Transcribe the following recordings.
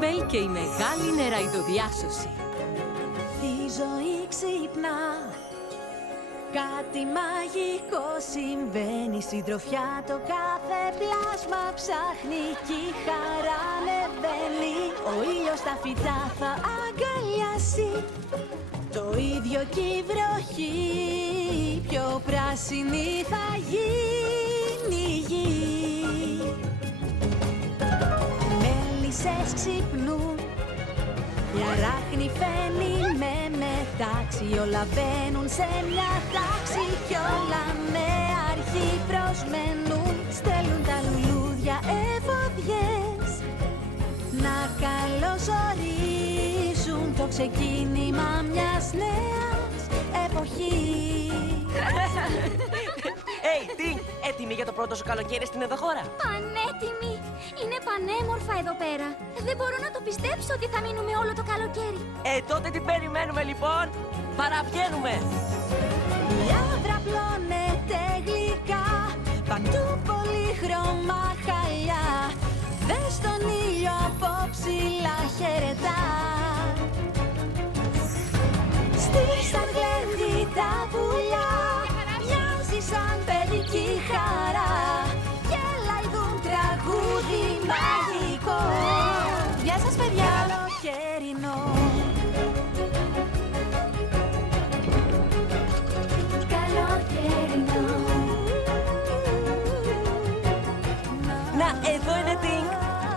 Tinkerbell και η μεγάλη νεραϊδοδιάσωση. Η ζωή ξυπνά, κάτι μαγικό συμβαίνει. Συντροφιά το κάθε πλάσμα ψάχνει κι η χαρά ανεβαίνει. Ο ήλιος τα φυτά θα αγκαλιάσει, το ίδιο κι η βροχή, πιο πράσινη θα γίνει η γη. Μέλισσες ξυπνούν, η αράχνη φαίνει με μετάξι. Όλα μπαίνουν σε μια τάξη κι όλα με αρχή προσμένουν. Στέλνουν τα λουλούδια εφοδιές να καλωσορίσουν το ξεκίνημα μιας νέας εποχής. Hey, Tink, έτοιμη για το πρώτο σου καλοκαίρι στην εδώ χώρα? Πανέτοιμη! Είναι πανέμορφα εδώ πέρα. Δεν μπορώ να το πιστέψω ότι θα μείνουμε όλο το καλοκαίρι. Τότε τι περιμένουμε λοιπόν? Παραβγαίνουμε! Η άβρα πλώνεται γλυκά, παντού πολύχρωμα χαλιά. Δες τον ήλιο από ψηλά χαιρετά. Στήσαν γλέντι τα πουλιά, μοιάζει σαν παιδική χαρά. Γελαϊδούν τραγούδι μαγικό. Γεια σας παιδιά! Καλοκαιρινό. Καλοκαιρινό. Να, εδώ είναι Tink!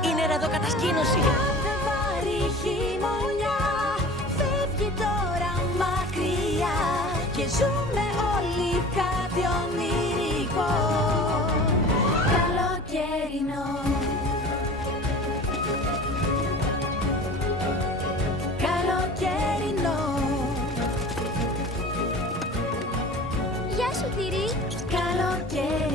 Είναι νεραδοκατασκήνωση! Κάθε βαρύ χειμωνιά φεύγει τώρα μακριά και ζούμε όλοι κάτι ονειρικό. Καλοκαιρινό. Καλοκαιρινό. Γεια σου, Τυρί! Καλοκαιρινό.